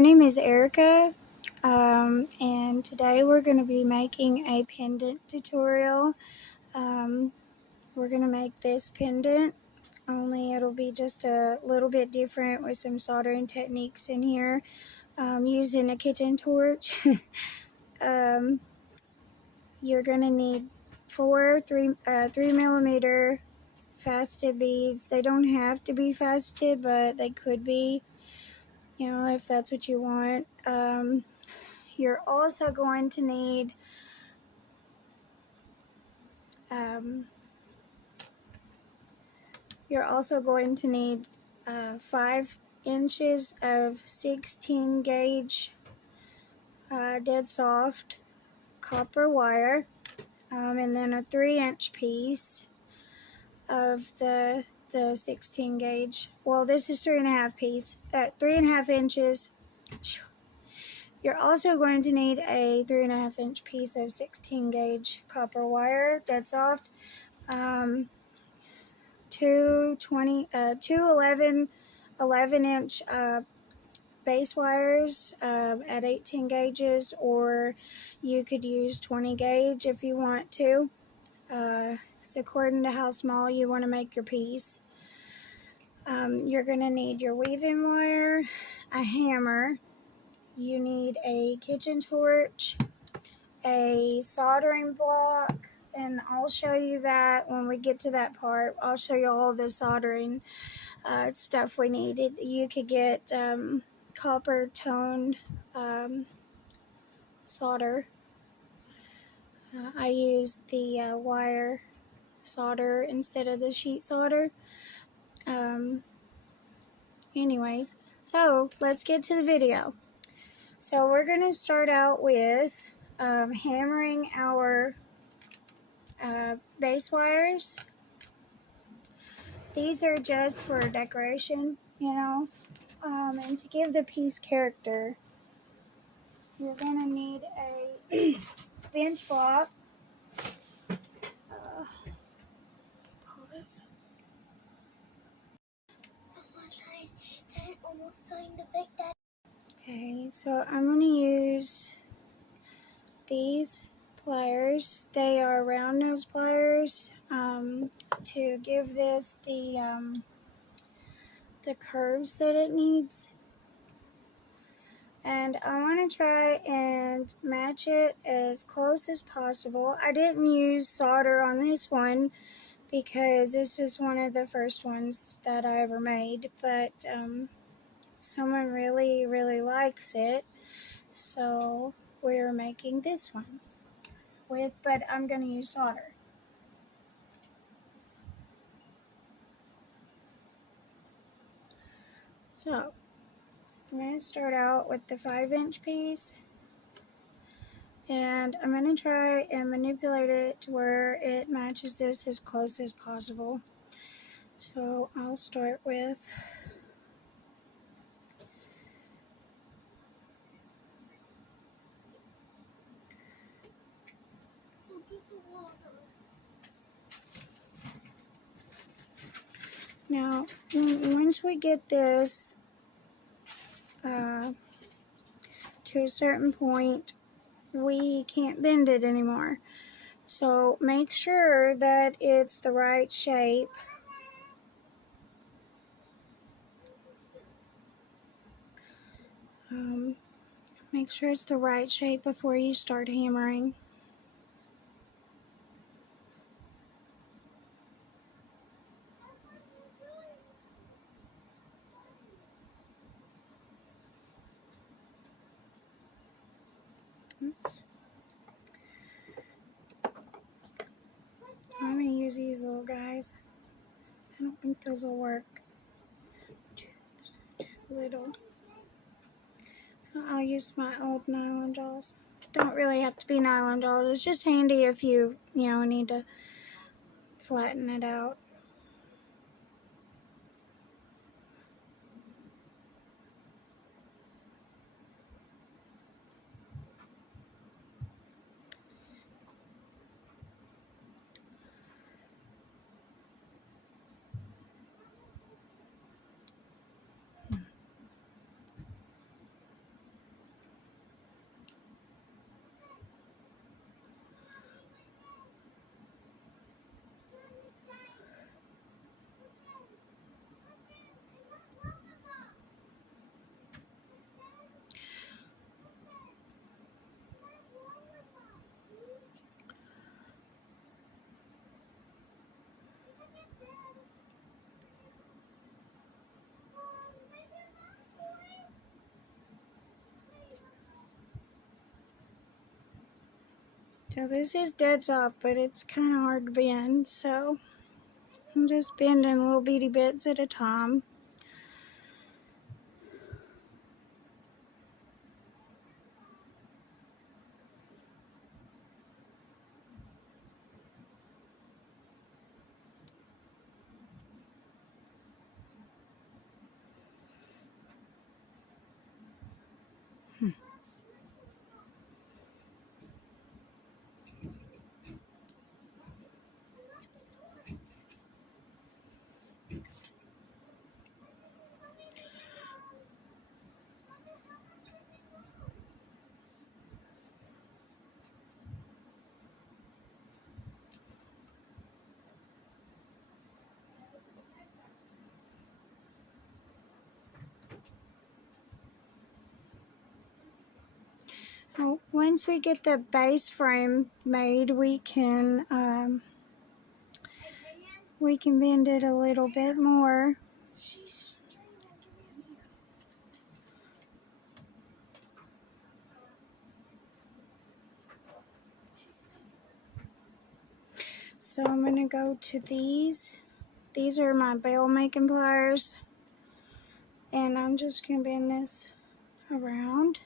my name is Erica, and today we're going to be making a pendant tutorial. We're going to make this pendant, only it'll be just a little bit different with some soldering techniques in here, using a kitchen torch. You're going to need four 3mm faceted beads. They don't have to be faceted, but they could be, you know, if that's what you want. You're also going to need 5 inches of 16 gauge dead soft copper wire, and then a 3-inch piece of the 16 gauge. Well, this is 3.5 inches. You're also going to need a 3.5-inch piece of 16 gauge copper wire, dead soft. Two 11-inch base wires at 18 gauges, or you could use 20 gauge if you want to. It's according to how small you want to make your piece. You're going to need your weaving wire, a hammer. You need a kitchen torch, a soldering block, and I'll show you that when we get to that part. I'll show you all the soldering stuff we needed. You could get copper toned solder. I used the wire solder instead of the sheet solder. Anyways, so let's get to the video. So we're going to start out with hammering our base wires. These are just for decoration, you know, and to give the piece character. You're going to need a bench block. Pause. Okay, so I'm going to use these pliers. They are round nose pliers to give this the curves that it needs. And I want to try and match it as close as possible. I didn't use solder on this one because this was one of the first ones that I ever made, but someone really likes it, so we're making this one but I'm going to use solder. So I'm going to start out with the 5-inch piece, and I'm going to try and manipulate it to where it matches this as close as possible. So I'll start with now. Once we get this to a certain point, we can't bend it anymore. So make sure that it's the right shape. Make sure it's the right shape before you start hammering. Oops. I'm going to use these little guys. I don't think those will work. Too little. So I'll use my old nylon jaws. Don't really have to be nylon jaws. It's just handy if you need to flatten it out. So this is dead soft, but it's kind of hard to bend, so I'm just bending little bitty bits at a time. Once we get the base frame made, we can bend it a little bit more. So I'm going to go to these. These are my bail making pliers. And I'm just going to bend this around.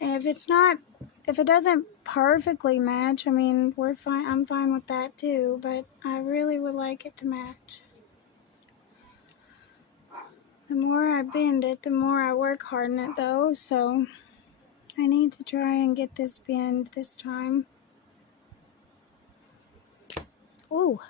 And if it doesn't perfectly match, I mean, we're fine. I'm fine with that too, but I really would like it to match. The more I bend it, the more I work hard on it though, so I need to try and get this bend this time. Ooh.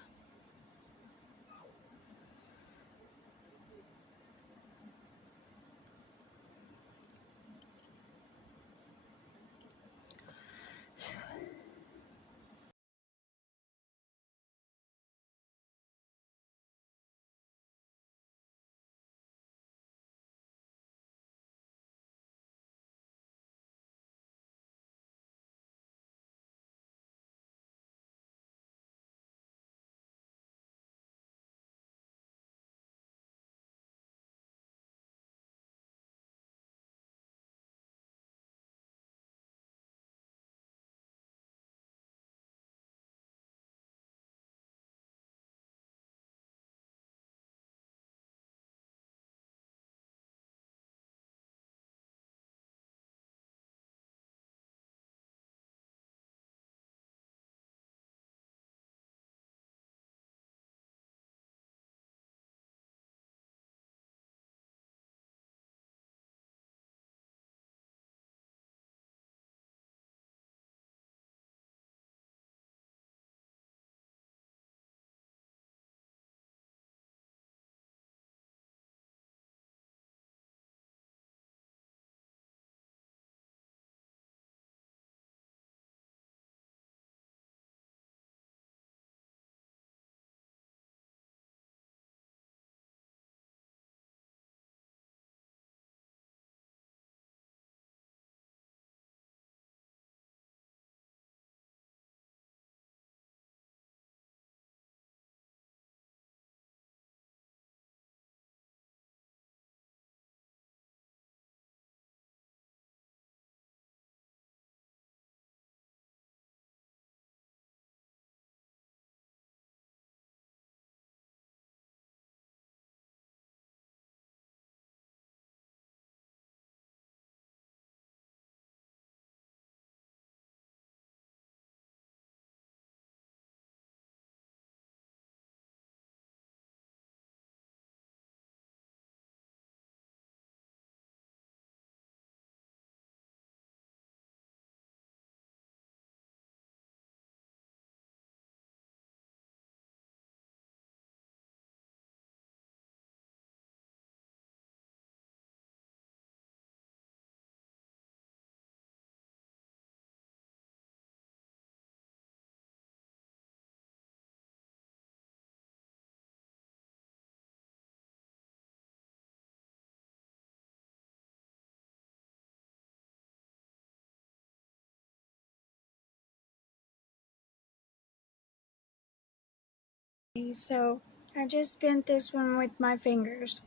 So I just bent this one with my fingers.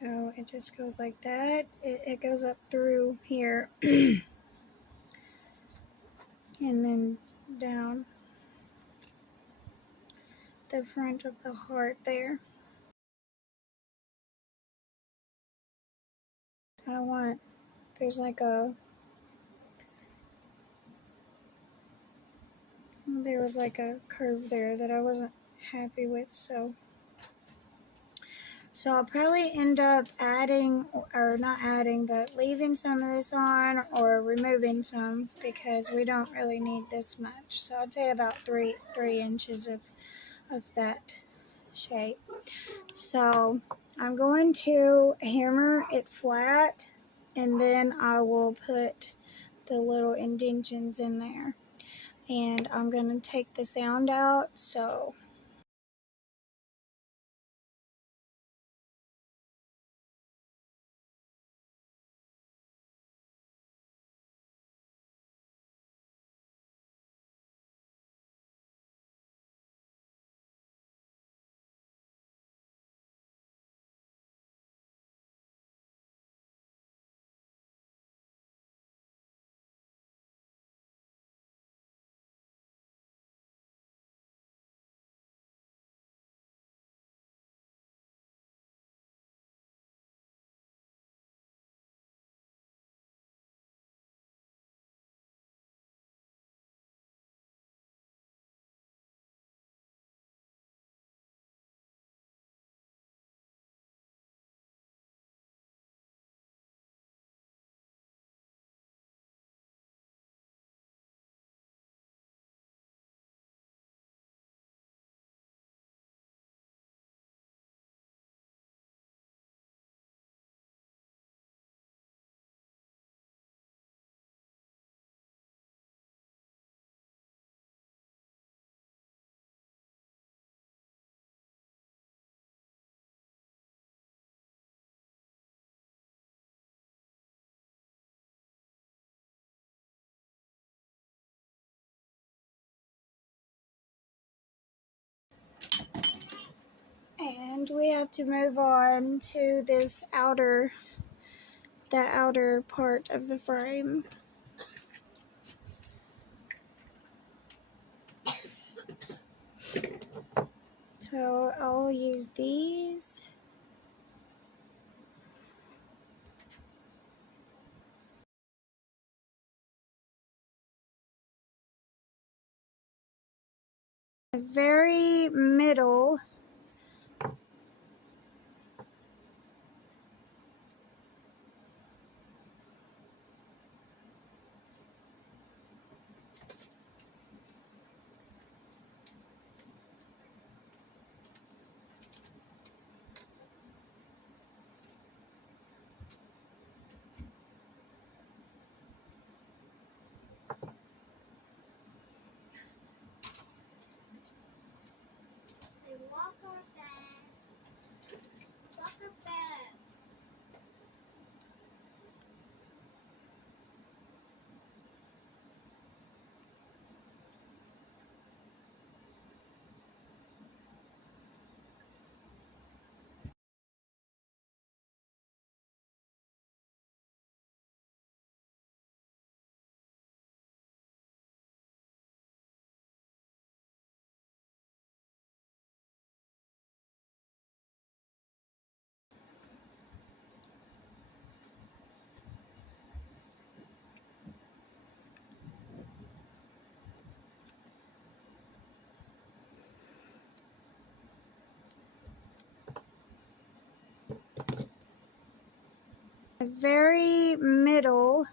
So it just goes like that. It goes up through here and then down the front of the heart there. There's like there was like a curve there that I wasn't happy with, so I'll probably end up adding, or not adding, but leaving some of this on or removing some because we don't really need this much. So I'd say about 3 inches of that shape. So I'm going to hammer it flat and then I will put the little indentions in there. And I'm going to take the sound out, so and we have to move on to this outer part of the frame. So I'll use these. The very middle the very middle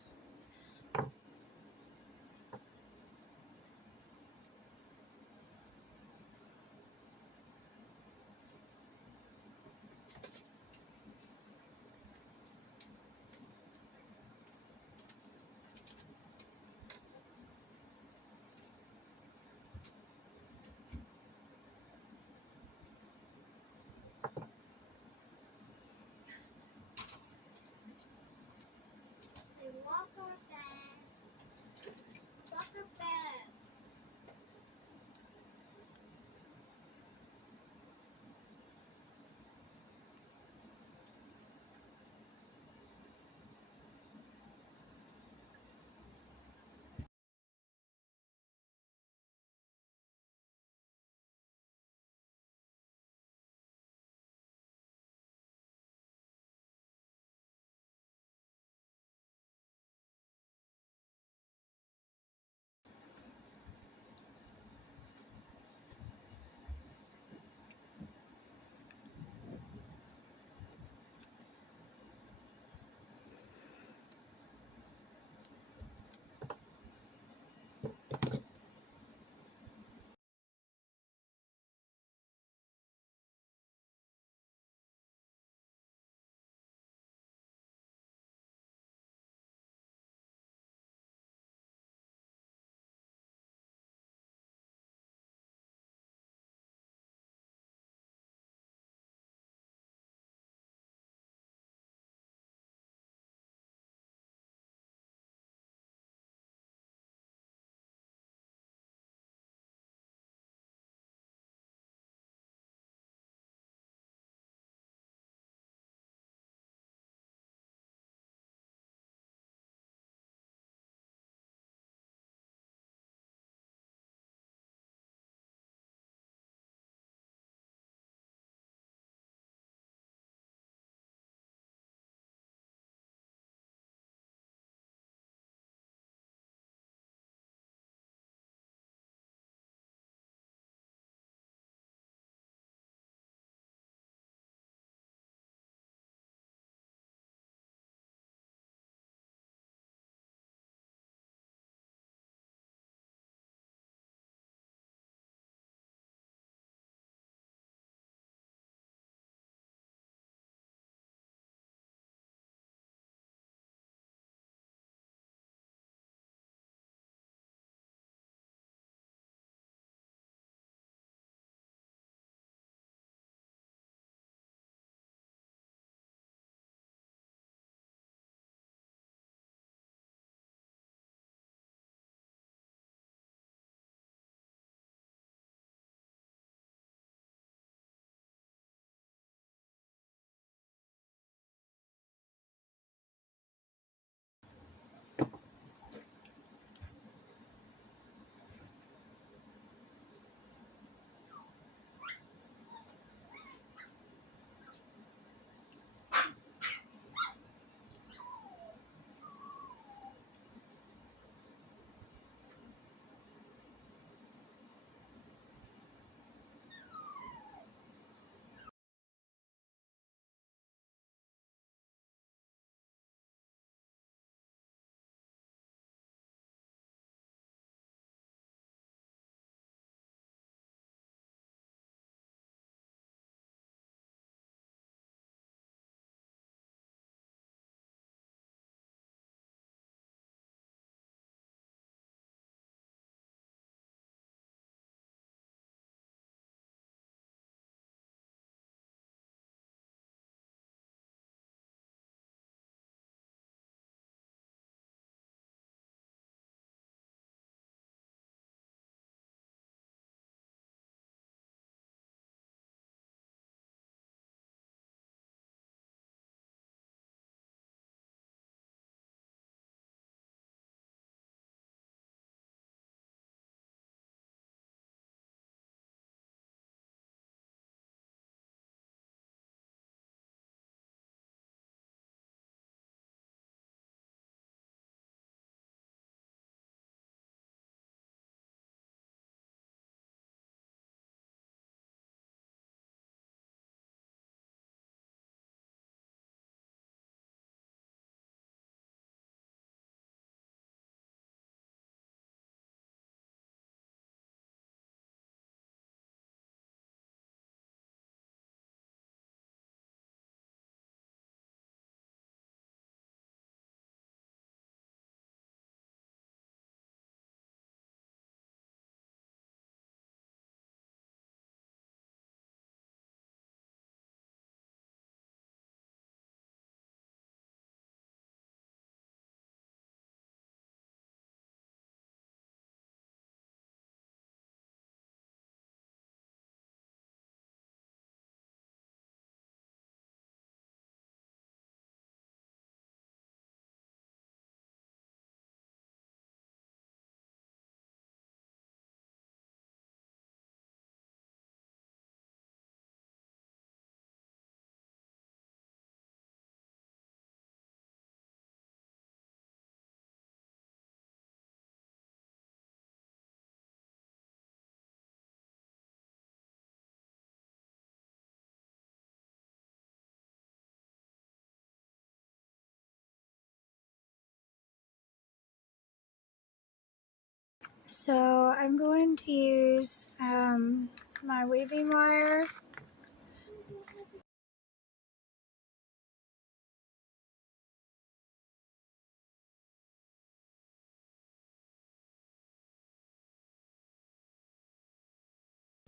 So I'm going to use my weaving wire.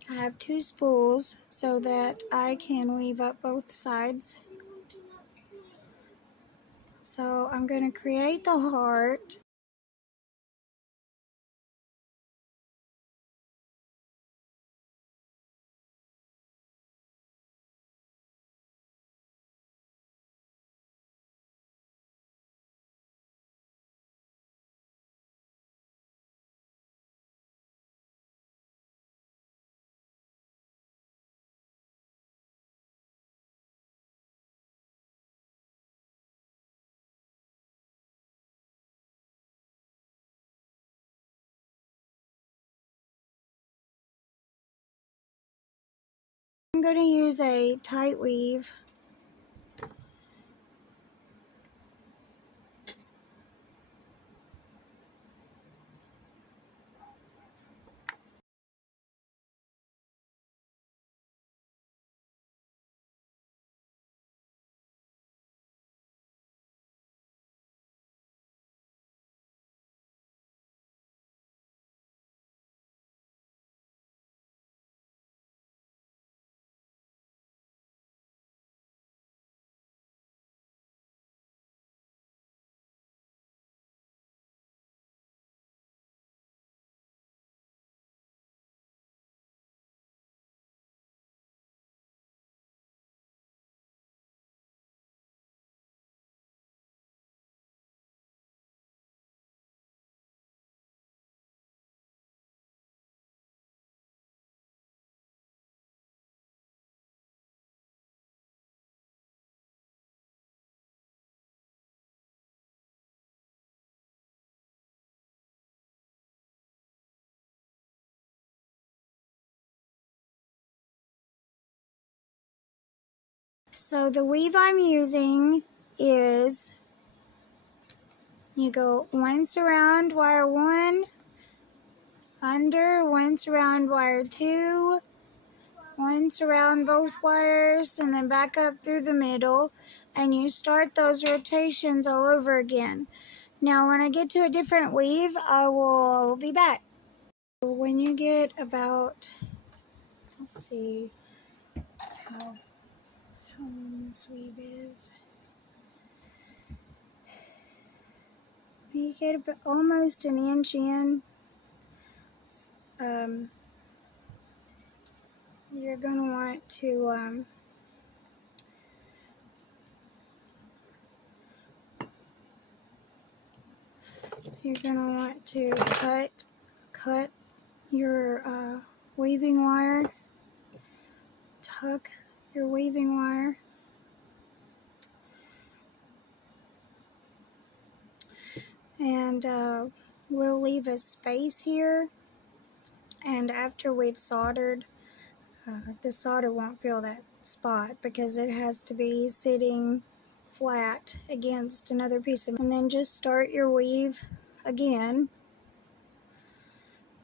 I have 2 spools so that I can weave up both sides. So I'm going to create the heart. I'm going to use a tight weave. So the weave I'm using is, you go once around wire 1, under, once around wire 2, once around both wires, and then back up through the middle, and you start those rotations all over again. Now when I get to a different weave, I will be back. When you get about, let's see how long this weave is. You get about almost an inch in. You're going to want to cut your weaving wire, tuck your weaving wire, and we'll leave a space here, and after we've soldered, the solder won't fill that spot because it has to be sitting flat against another piece of, and then just start your weave again.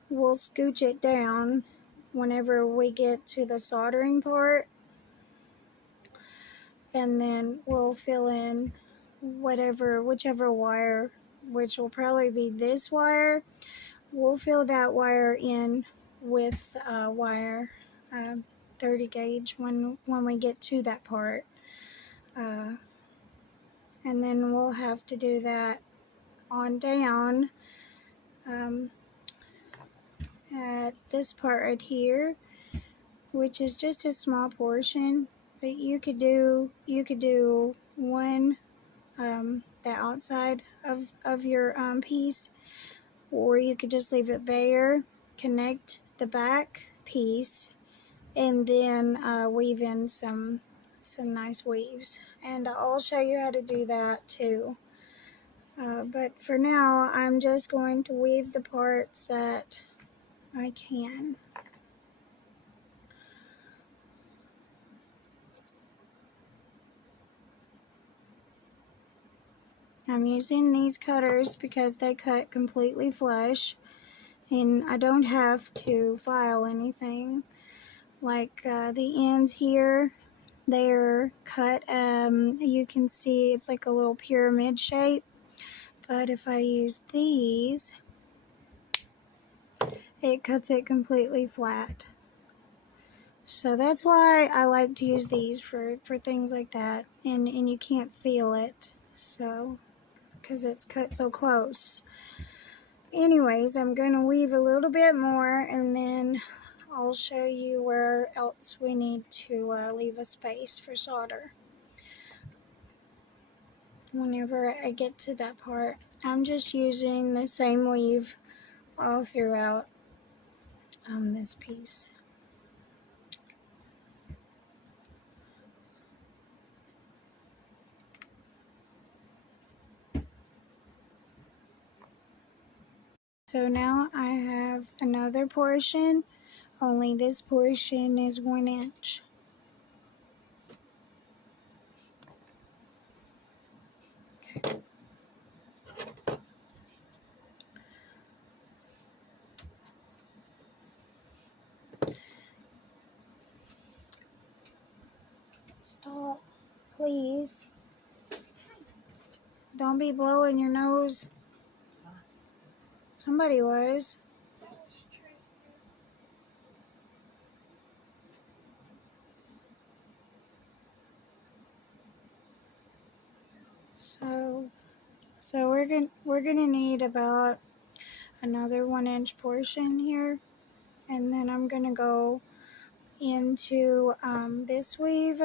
We'll scooch it down whenever we get to the soldering part, and then we'll fill in whichever wire, which will probably be this wire. We'll fill that wire in with wire 30 gauge when we get to that part, and then we'll have to do that on down at this part right here, which is just a small portion. But you could do one, the outside of your piece, or you could just leave it bare, connect the back piece, and then weave in some nice weaves. And I'll show you how to do that too. But for now, I'm just going to weave the parts that I can. I'm using these cutters because they cut completely flush, and I don't have to file anything. Like the ends here, they're cut, you can see it's like a little pyramid shape, but if I use these, it cuts it completely flat. So that's why I like to use these for things like that, and you can't feel it, so because it's cut so close. Anyways, I'm going to weave a little bit more, and then I'll show you where else we need to leave a space for solder whenever I get to that part. I'm just using the same weave all throughout this piece. So now I have another portion, only this portion is 1 inch. Okay. Stop, please. Don't be blowing your nose. Somebody was. So we're gonna need about another 1 inch portion here, and then I'm gonna go into this weave.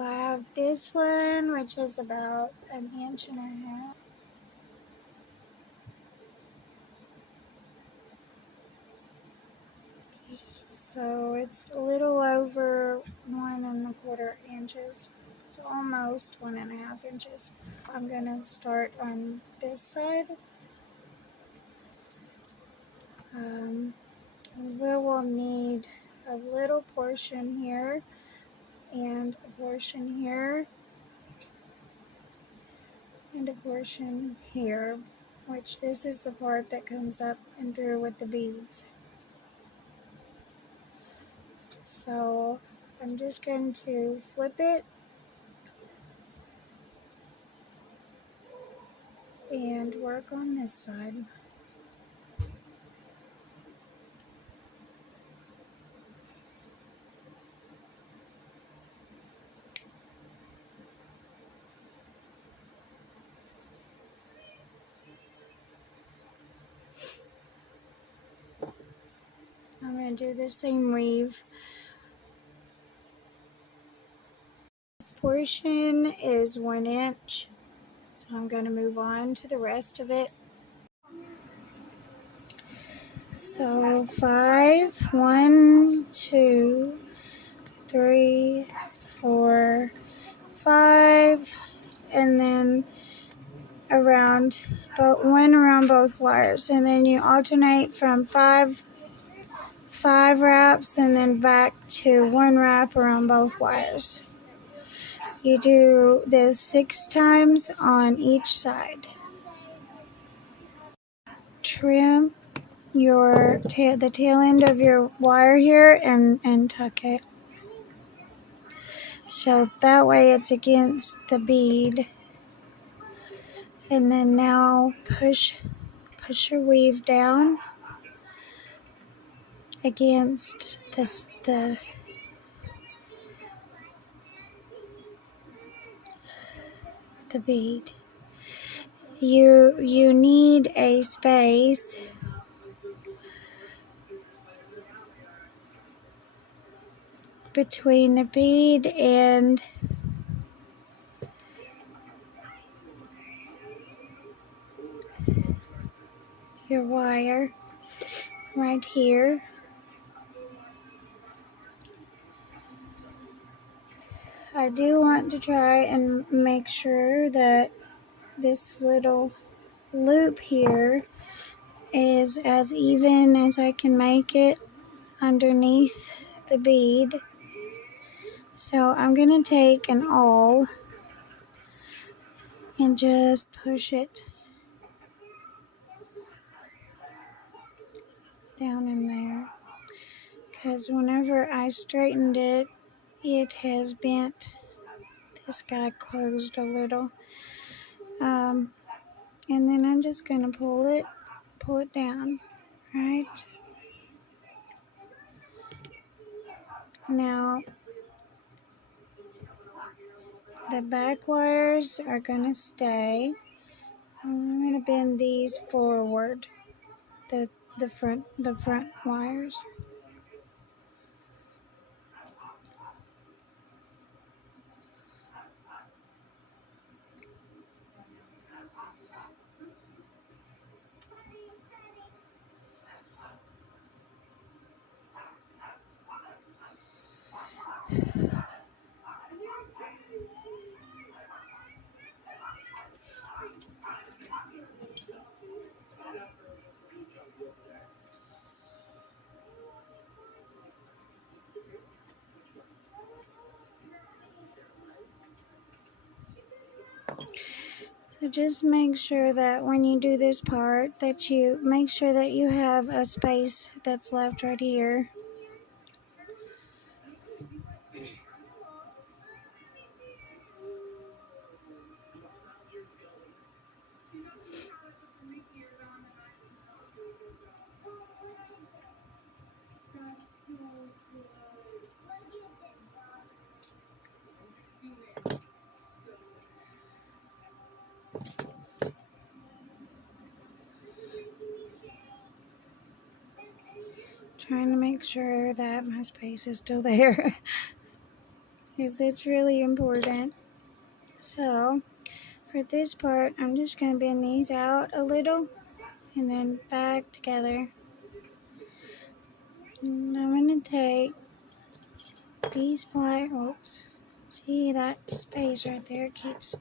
I have this one, which is about 1.5 inches. So it's a little over 1.25 inches. It's almost 1.5 inches. I'm gonna start on this side. We will need a little portion here and a portion here and a portion here, which this is the part that comes up and through with the beads. So I'm just going to flip it and work on this side. I'm going to do the same weave. This portion is 1 inch, so I'm going to move on to the rest of it. So 5, 1, 2, 3, 4, 5, and then around, but one around both wires, and then you alternate from five wraps and then back to 1 wrap around both wires. You do this 6 times on each side. Trim the tail end of your wire here and tuck it, so that way it's against the bead. And then now push your weave down against the bead. You need a space between the bead and your wire right here. I do want to try and make sure that this little loop here is as even as I can make it underneath the bead. So I'm going to take an awl and just push it down in there, because whenever I straightened it, it has bent this guy closed a little. And then I'm just going to pull it down, right? Now, the back wires are going to stay. I'm going to bend these forward, the front wires. So just make sure that when you do this part, that you make sure that you have a space that's left right here. Trying to make sure that my space is still there, because it's really important. So for this part, I'm just going to bend these out a little and then back together. And I'm going to take these pliers. Oops. See that space right there keeps.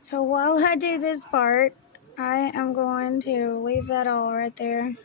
So while I do this part, I am going to leave that all right there.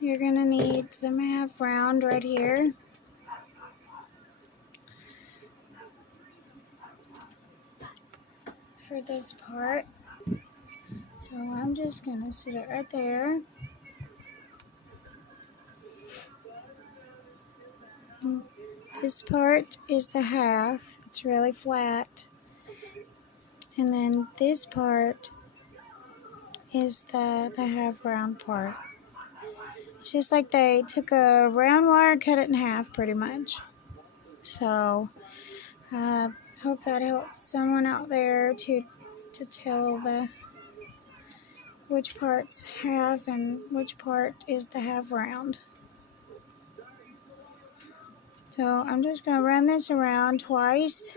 You're going to need some half round right here. For this part. So I'm just going to sit it right there. This part is the half. It's really flat. And then this part is the half round part. It's just like they took a round wire, cut it in half pretty much. So hope that helps someone out there to tell which part's half and which part is the half round. So I'm just going to run this around twice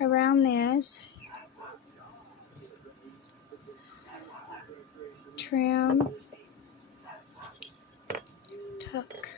around this. Trim, tuck.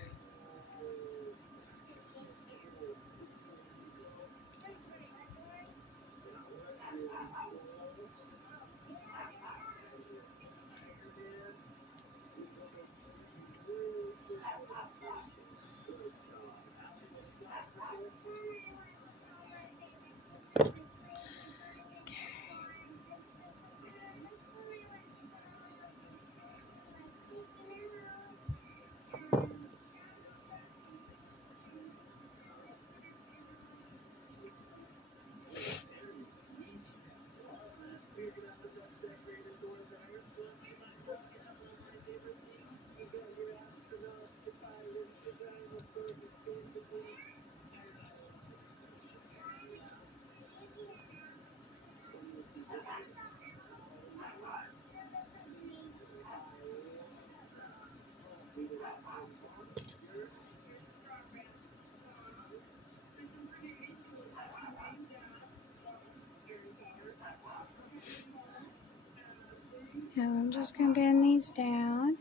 Now I'm just going to bend these down.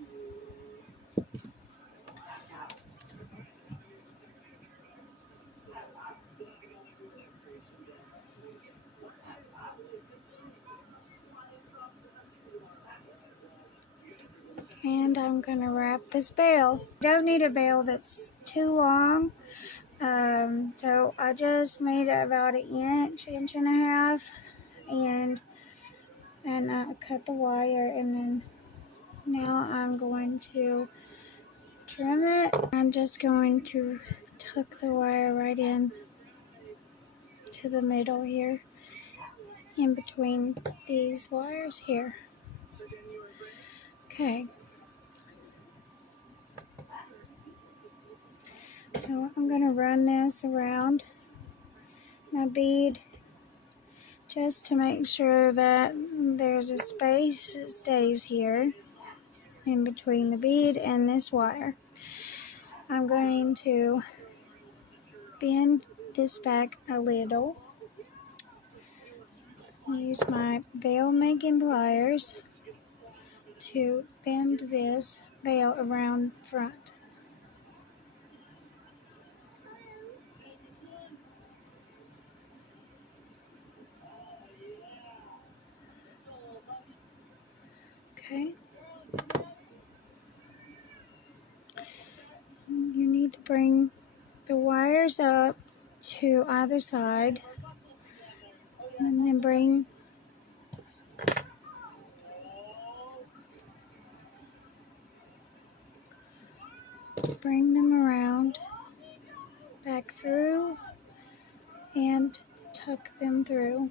And I'm going to wrap this bail. You don't need a bail that's too long. So I just made it about an inch, inch and a half. And I cut the wire, and then now I'm going to trim it. I'm just going to tuck the wire right in to the middle here, in between these wires here. Okay. So I'm going to run this around my bead just to make sure that there's a space that stays here in between the bead and this wire. I'm going to bend this back a little. Use my bail making pliers to bend this bail around front. Okay. You need to bring the wires up to either side, and then bring them around, back through, and tuck them through.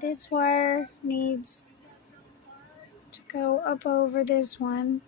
This wire needs to go up over this one.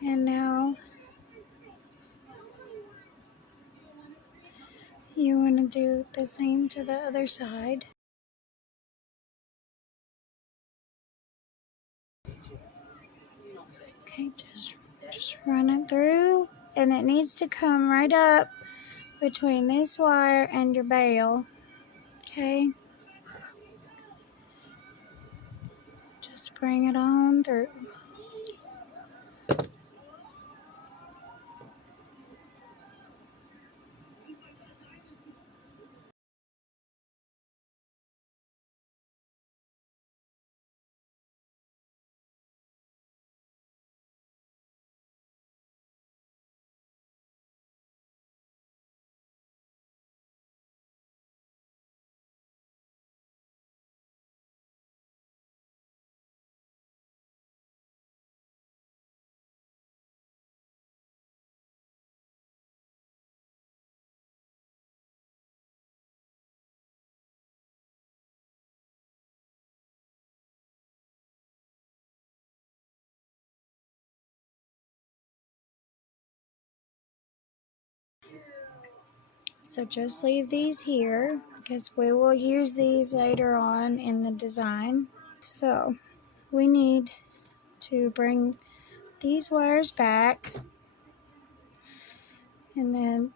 And now you want to do the same to the other side. Okay, just run it through, and it needs to come right up between this wire and your bail. Okay, just bring it on through. So just leave these here because we will use these later on in the design. So we need to bring these wires back, and then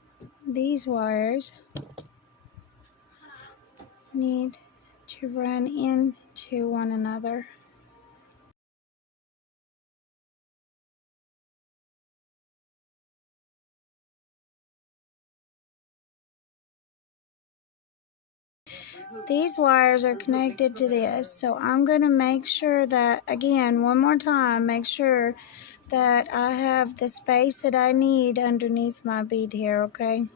these wires need to run into one another. These wires are connected to this, so I'm going to make sure that, again, one more time, make sure that I have the space that I need underneath my bead here, okay,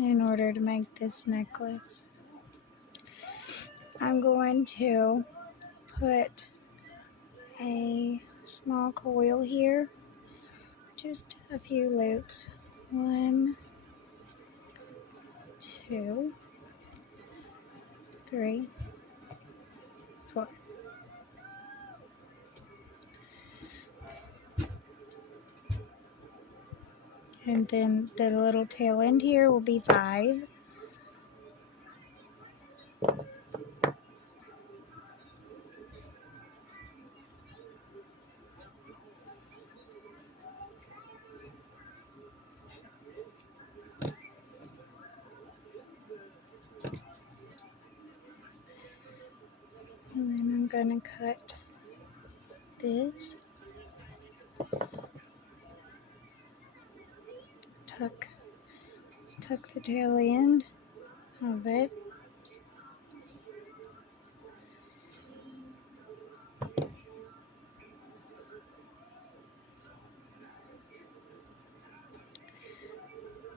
in order to make this necklace. I'm going to put a small coil here, just a few loops. 1, 2, 3, 4. And then the little tail end here will be 5. And then I'm going to cut this, tuck the tail end of it.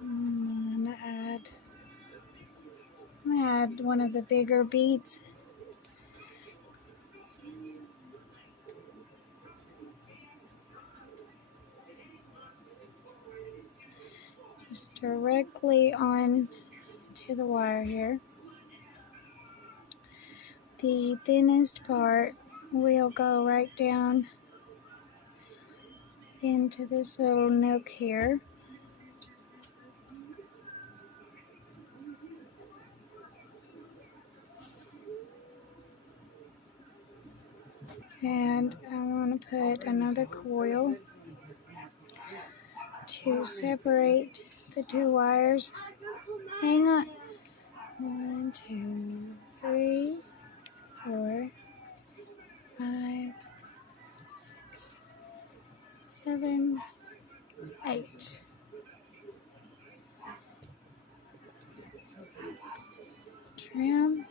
I'm going to add one of the bigger beads. Just directly on to the wire here. The thinnest part will go right down into this little nook here. And I want to put another coil to separate the 2 wires. Hang on. 1, 2, 3, 4, 5, 6, 7, 8. Trim.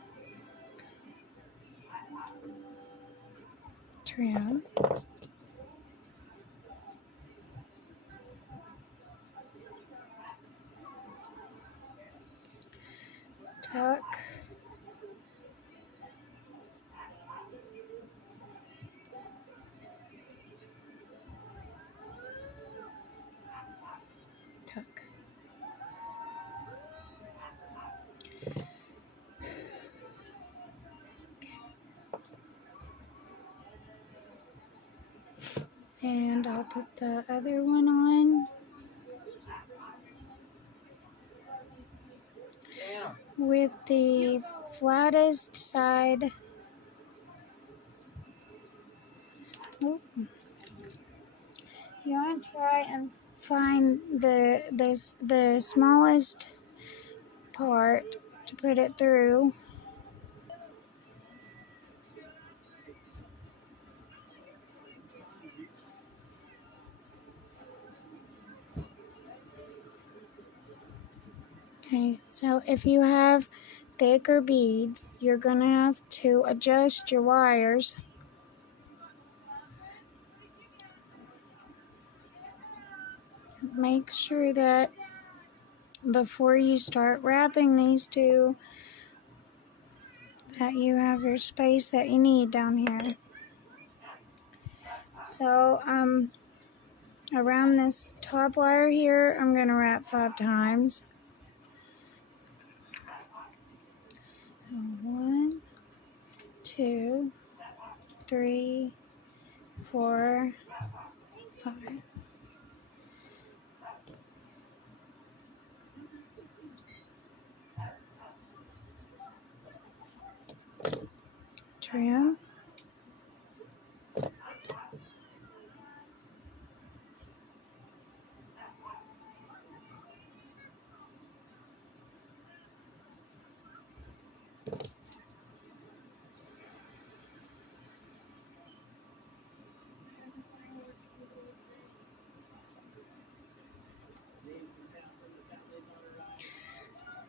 Trim. Tuck. Tuck. And I'll put the other one on with the flattest side. Oh. You want to try and find the smallest part to put it through. Okay, so if you have thicker beads, you're going to have to adjust your wires. Make sure that before you start wrapping these 2, that you have your space that you need down here. So, around this top wire here, I'm going to wrap 5 times. So 1, 2, 3, 4, 5. Trim.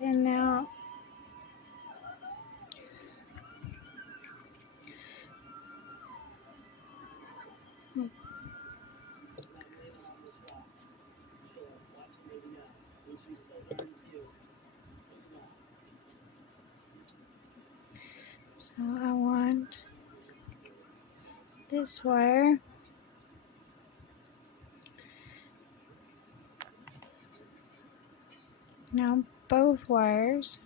And now so I want this wire. Now both wires,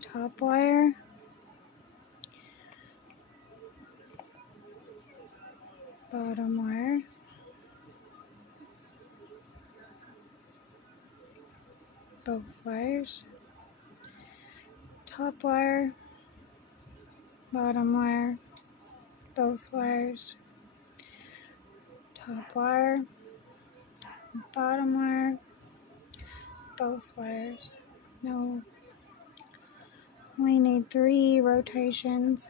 top wire, bottom wire, both wires, top wire, bottom wire, both wires, top wire, bottom wire, both wires. No, we need 3 rotations.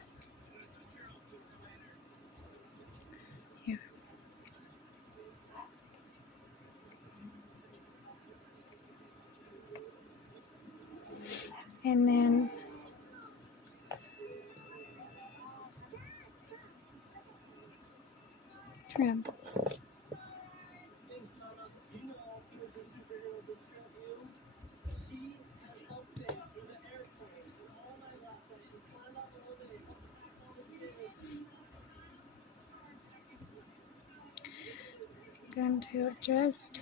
Yeah. And then trim. Going to adjust.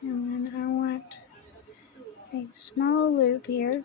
And then I want a small loop here.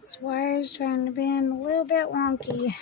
This wire is trying to bend a little bit wonky.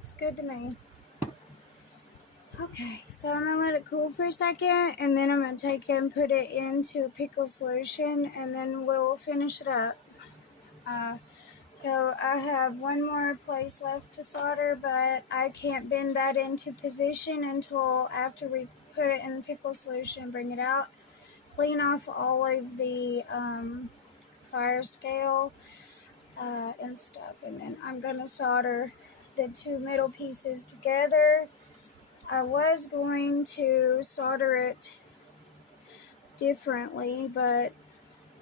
Looks good to me. Okay, so I'm going to let it cool for a second, and then I'm going to take it and put it into a pickle solution, and then we'll finish it up. So I have one more place left to solder, but I can't bend that into position until after we put it in the pickle solution, bring it out, clean off all of the fire scale and stuff, and then I'm going to solder the two middle pieces together. I was going to solder it differently, but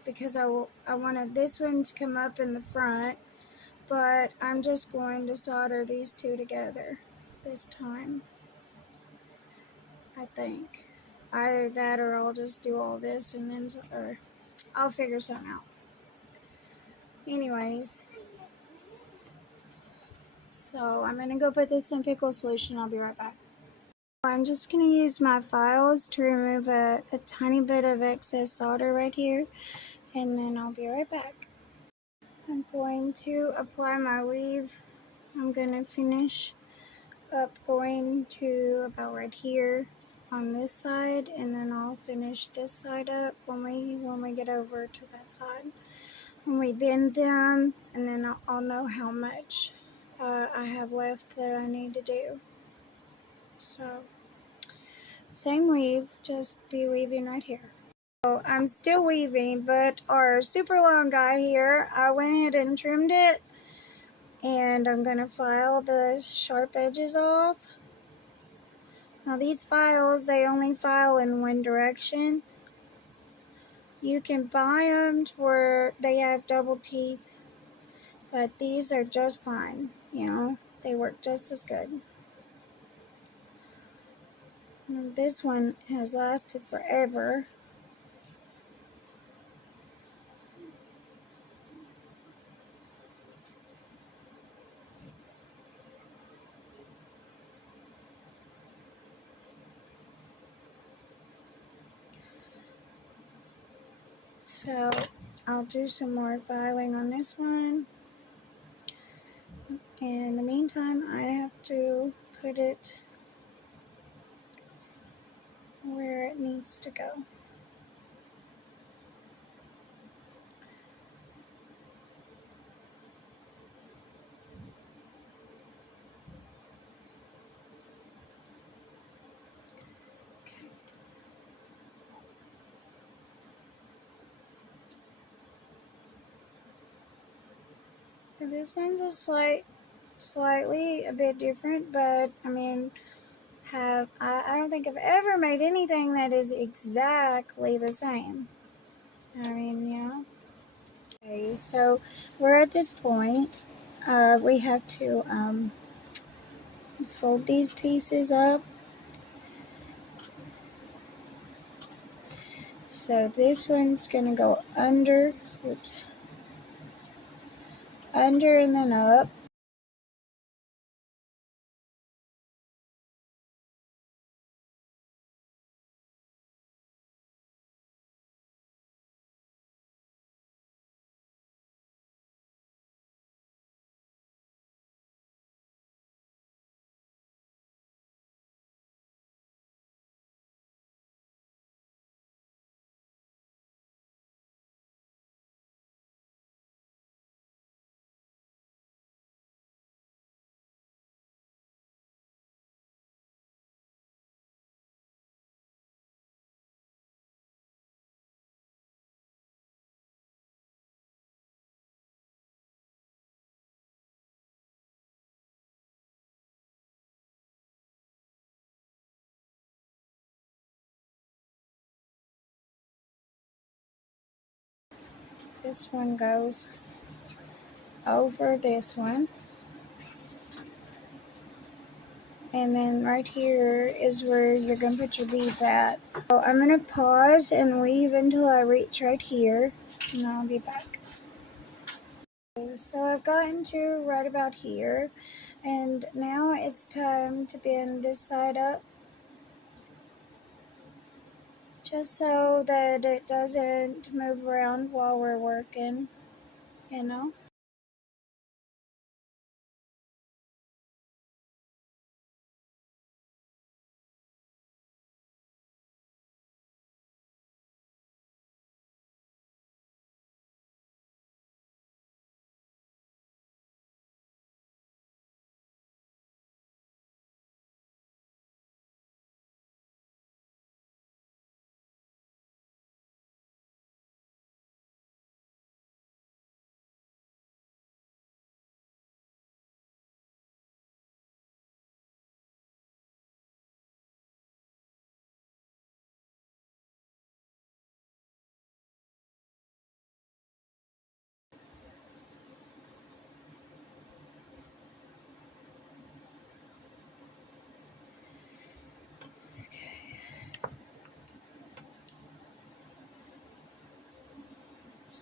because I wanted this one to come up in the front, but I'm just going to solder these two together this time, I think. Either that or I'll just do all this and then, or I'll figure something out. Anyways, so I'm going to go put this in pickle solution. I'll be right back. I'm just going to use my files to remove a tiny bit of excess solder right here, and then I'll be right back. I'm going to apply my weave. I'm going to finish up going to about right here on this side, and then I'll finish this side up when we get over to that side. When we bend them, and then I'll know how much I have left that I need to do. So same weave, just be weaving right here. So I'm still weaving, but our super long guy here, I went ahead and trimmed it, and I'm going to file the sharp edges off. Now these files, they only file in one direction. You can buy them to where they have double teeth, but these are just fine, you know, they work just as good. And this one has lasted forever. So I'll do some more filing on this one. In the meantime, I have to put it where it needs to go. So this one's a slightly a bit different, but I mean, I don't think I've ever made anything that is exactly the same. I mean, you know. Okay, so we're at this point. We have to fold these pieces up. So this one's gonna go under, oops, under and then up. This one goes over this one. And then right here is where you're going to put your beads at. So I'm going to pause and weave until I reach right here, and I'll be back. So I've gotten to right about here, and now it's time to bend this side up, just so that it doesn't move around while we're working, you know.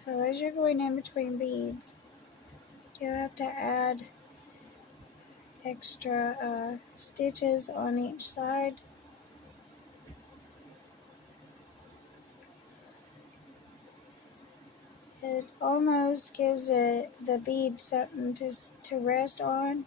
So as you're going in between beads, you have to add extra stitches on each side. It almost gives the bead something to rest on.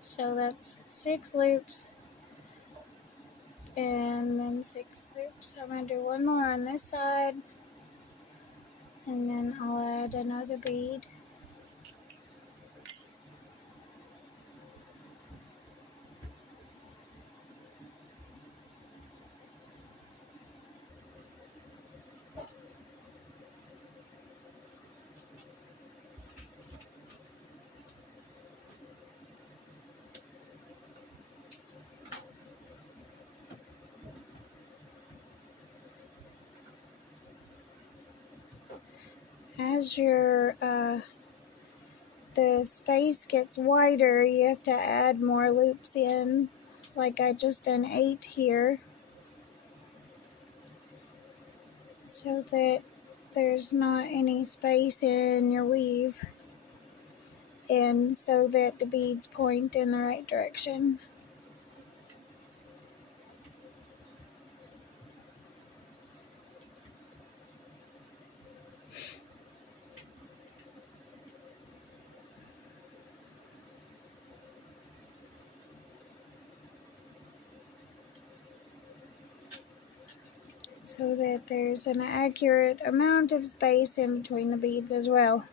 So that's 6 loops and then 6 loops. I'm going to do one more on this side and then I'll add another bead. As the space gets wider, you have to add more loops in, like I just done 8 here, so that there's not any space in your weave, and so that the beads point in the right direction. So that there's an accurate amount of space in between the beads as well.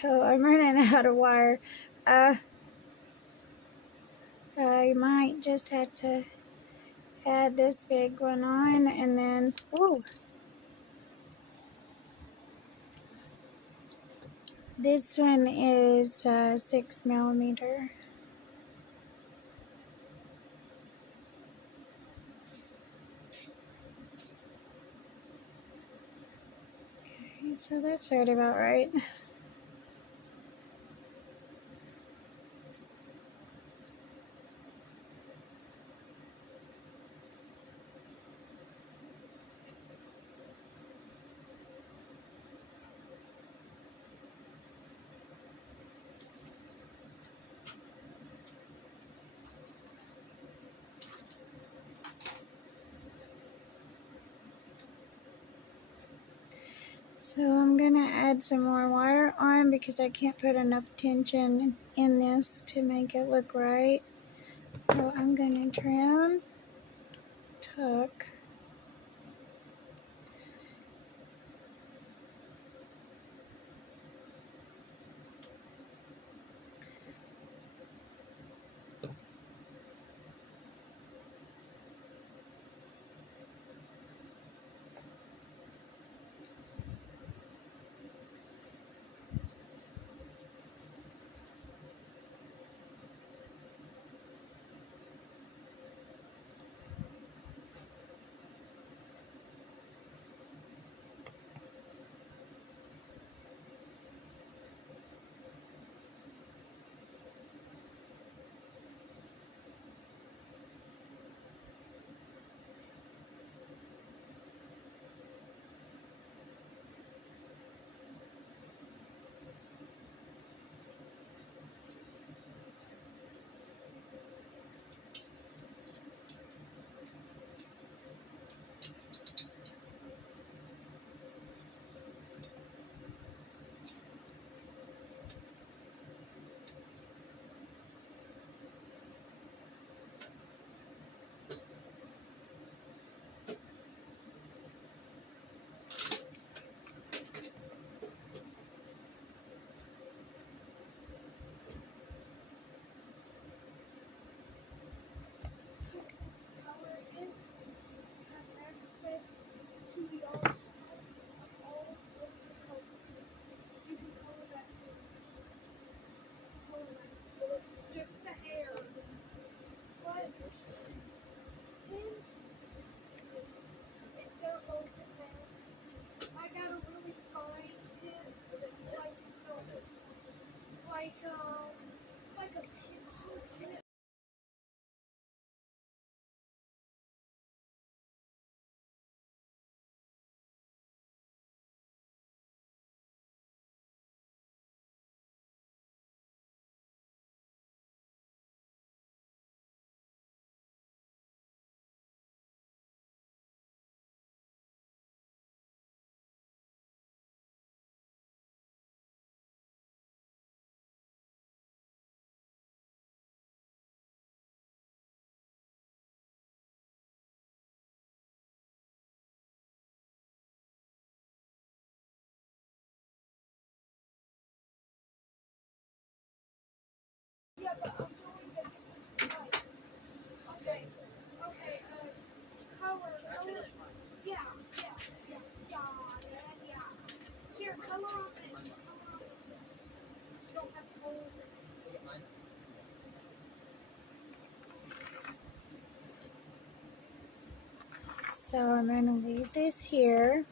So I'm running out of wire. I might just have to add this big one on, and then, oh, this one is 6 millimeter. Okay, so that's right about right. So I'm gonna add some more wire on because I can't put enough tension in this to make it look right. So I'm gonna trim, tuck, like a pencil tip. Yeah, but I'm doing the like, okay, okay, color. Yeah, yeah, yeah, yeah, yeah. Here, color on this. Color on this. Don't have holes in it. So I'm going to leave this here.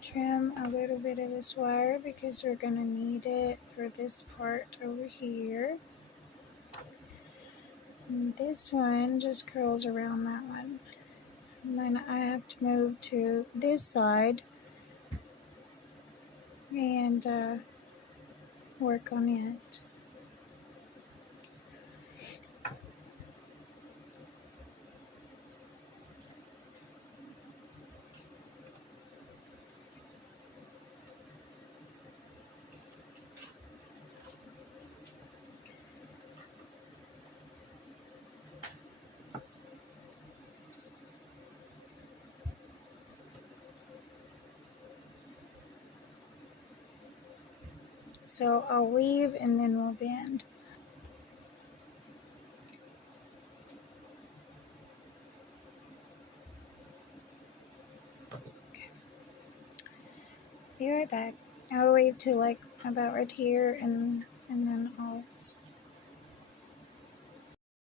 Trim a little bit of this wire because we're going to need it for this part over here. And this one just curls around that one. And then I have to move to this side and work on it. So I'll weave and then we'll bend. Okay. Be right back. I'll weave to like about right here and then I'll.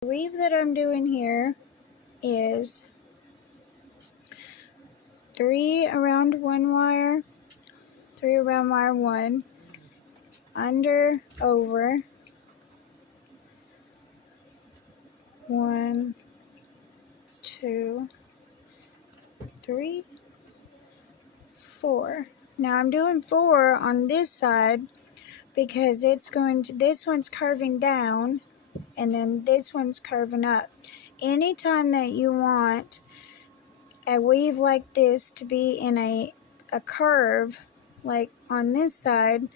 The weave that I'm doing here is 3 around one wire, 3 around wire 1, under, over, 1, 2, 3, 4. Now I'm doing 4 on this side because it's going to, this one's curving down and then this one's curving up. Anytime that you want a weave like this to be in a curve, like on this side,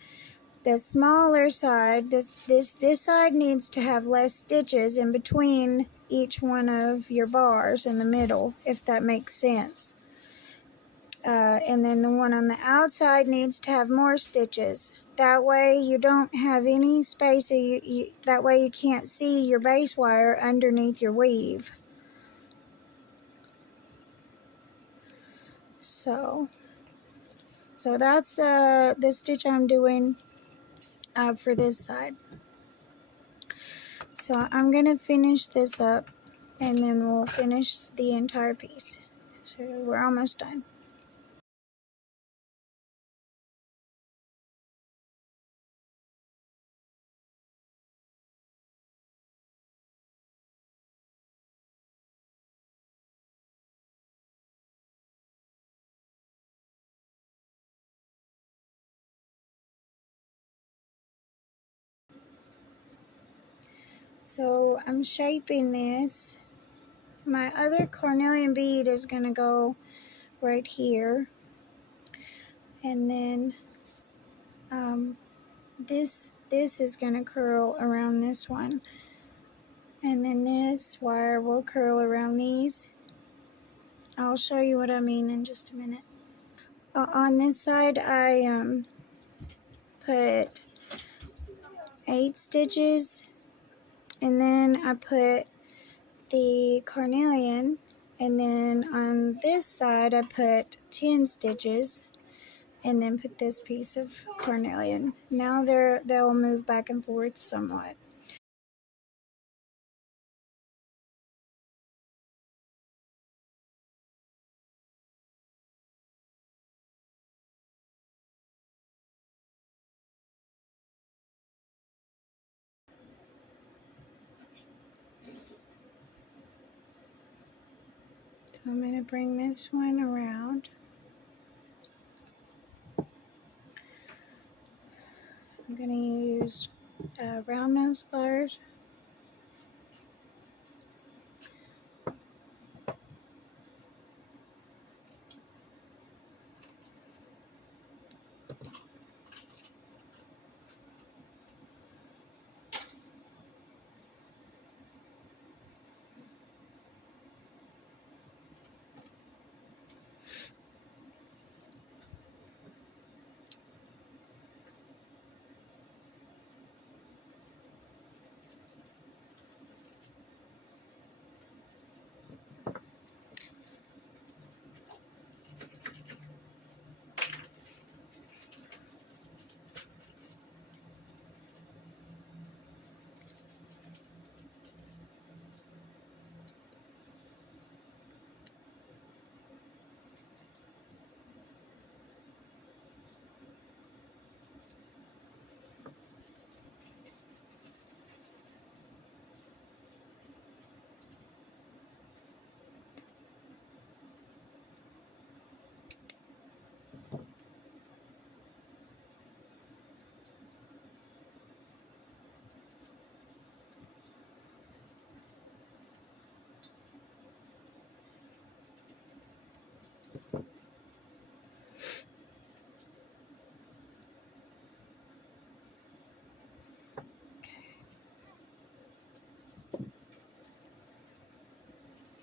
the smaller side, this side needs to have less stitches in between each one of your bars in the middle, if that makes sense. And then the one on the outside needs to have more stitches. That way you don't have any space, that way you can't see your base wire underneath your weave. So that's the stitch I'm doing for this side. So I'm going to finish this up and then we'll finish the entire piece. So we're almost done. So I'm shaping this. My other carnelian bead is going to go right here. And then this is going to curl around this one. And then this wire will curl around these. I'll show you what I mean in just a minute. On this side, I put 8 stitches, and then I put the carnelian, and then on this side I put 10 stitches, and then put this piece of carnelian. Now they'll move back and forth somewhat. I'm going to bring this one around. I'm going to use round nose pliers.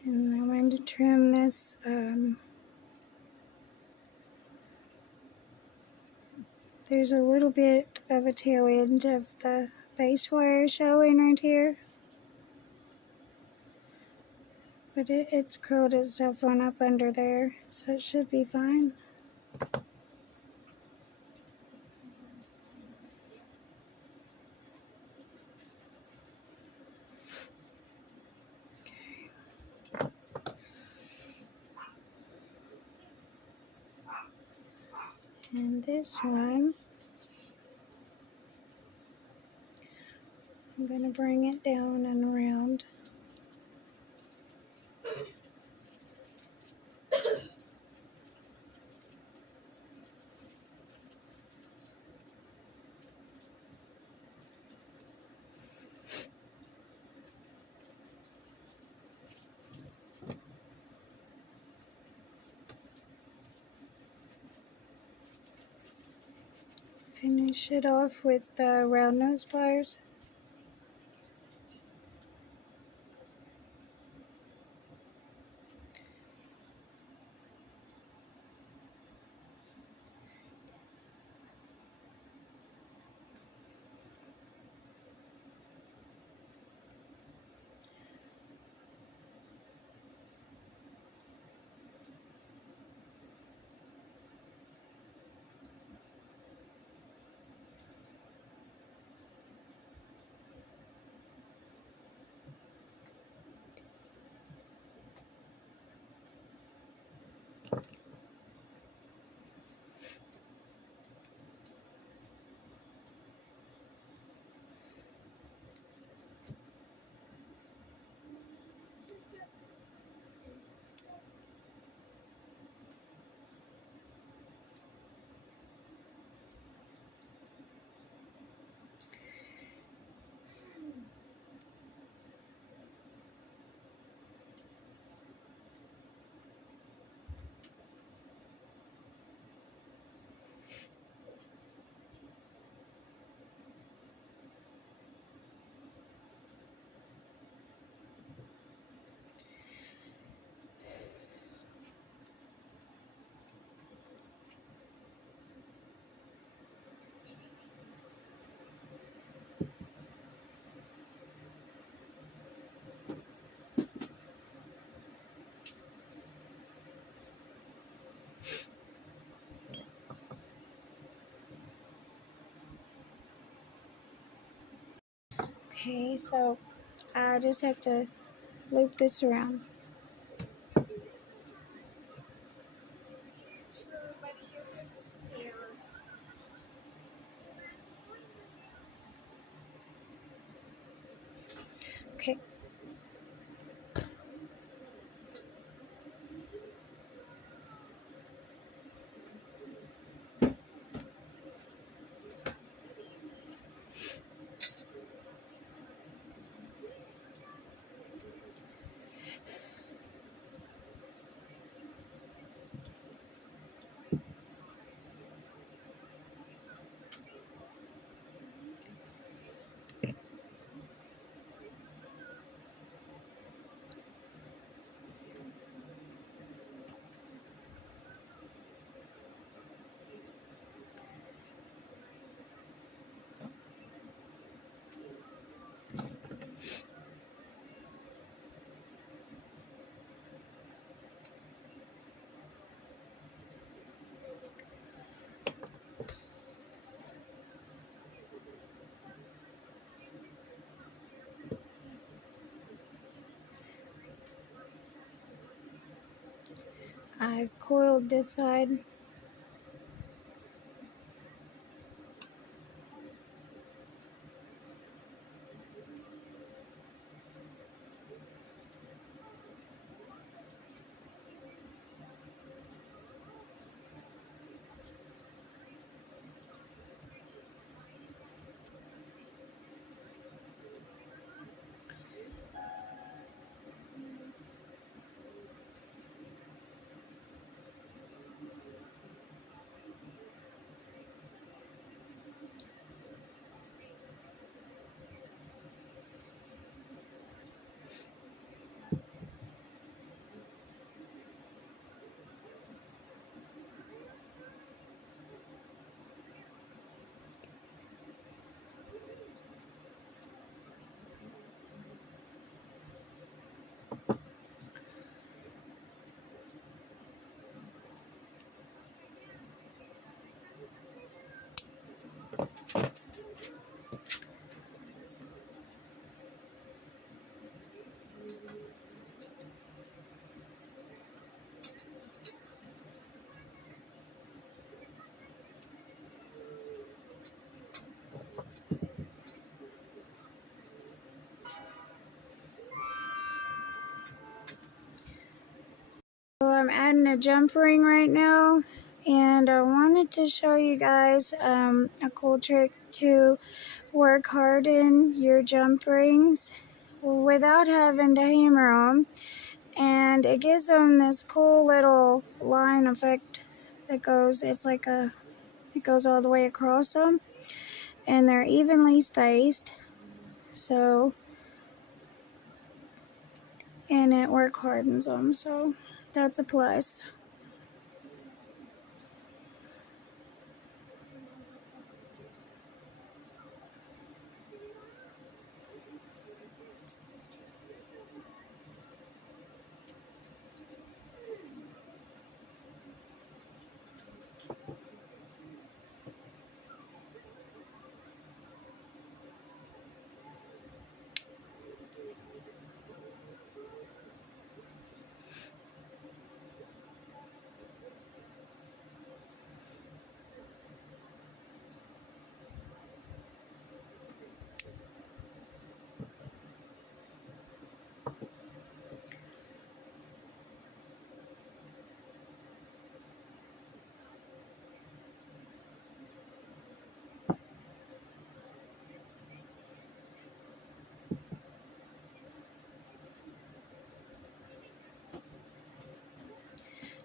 And I'm going to trim this there's a little bit of a tail end of the base wire showing right here, but it's curled itself on up under there, so it should be fine. And this one, I'm going to bring it down and around. Finish it off with round nose pliers. Okay, so I just have to loop this around. Okay. I coiled this side. So I'm adding a jump ring right now, and I wanted to show you guys a cool trick to work harden your jump rings without having to hammer them, and it gives them this cool little line effect that goes, it goes all the way across them, and they're evenly spaced, so, and it work hardens them, so that's a plus.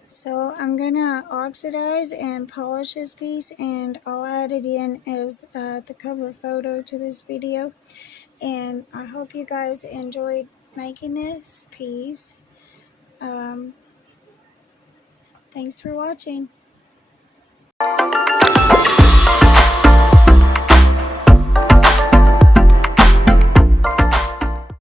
So I'm gonna oxidize and polish this piece, and I'll add it in as the cover photo to this video. And I hope you guys enjoyed making this piece. Thanks for watching.